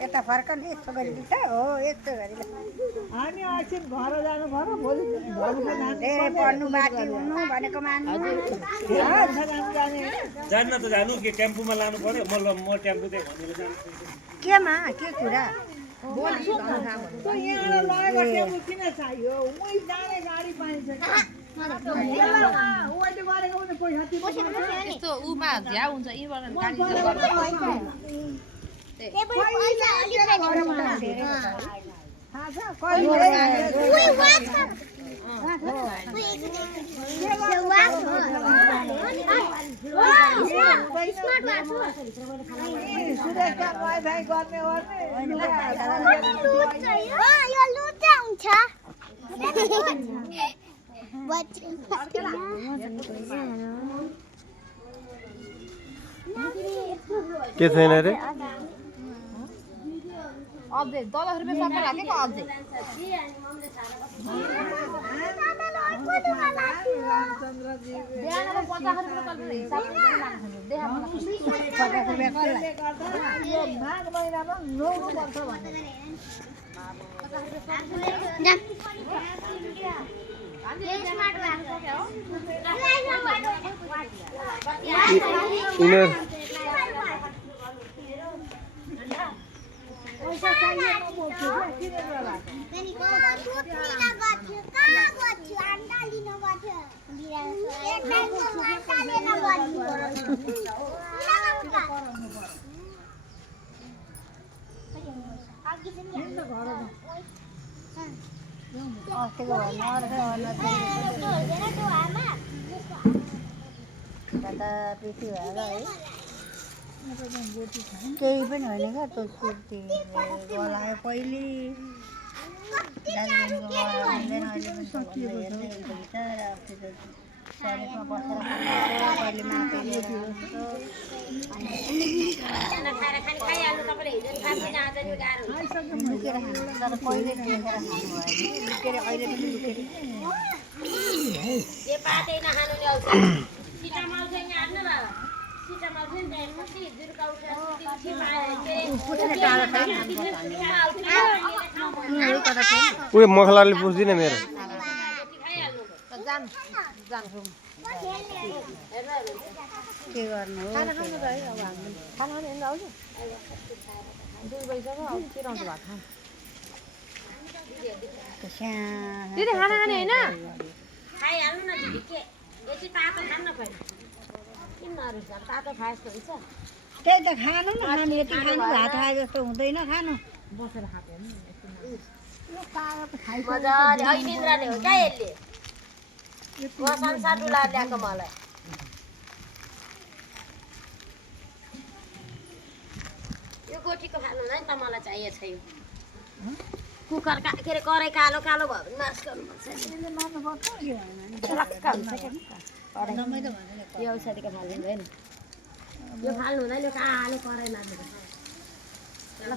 यता फर्कन यस्तो गरिदिन्छ हो यस्तो गरी हामी एकछिन घर जानु पर्यो भोलि धेरै पढ्नु बाँकी हुनु भनेको मान्नु जान्न त जानु के टेम्पोमा लानु पर्यो म टेम्पो चाहिँ भनेर जानु केमा के कुरा यहाँ लगेको टेम्पो किन चाहियो उही जाने गाडी पाइन्छ यस्तो उमा झ्या हुन्छ यहीबाट गाडी के छैन रे अझै 10 रुपैयाँ सबै राखेको अझै बिहान 50 रुपैयाँ कल्पना हिसाब देखा माघ महिनामा नुहाउनु पर्छ भने केही पनि होइन क्या त्यो कुर्ती गलायो पहिले सडकमा बसेर कहिले माथि लुकेर खानु तर कहिले टेकेर खानु भयो लुकेर अहिले पनि लुकेर उयो मखलाले पुस्दिन मेरो के गर्नु हो खाना खानु रह्यो अब हामी खाना खानु हेर्नु आउँछ 2 बजिसक्यो अब के रहन्छ भात खानु दिदी खाना खाने होइन खाइहाल्नु न दिदी के यति तातो खान्न पर्यो किन नरुन्छ तातो खाए जस्तो हुन्छ त्यही त खानु न खानु यति खानु भात खाए जस्तो हुँदैन खानु बसेर खाएको हेर्नु मजाले ऐनिन्द्राले हो क्या यसले संसार डुला ल्याएको मलाई यो गोठीको खानु नै त मलाई चाहिएको छ यो कुकर के अरे कराई कालो कालो भयो भने मास गर्नुपर्छ यो औषधिको फाल्नु हुँदैन यो फाल्नु हुँदैन यो कालो कराई लाग्नु ल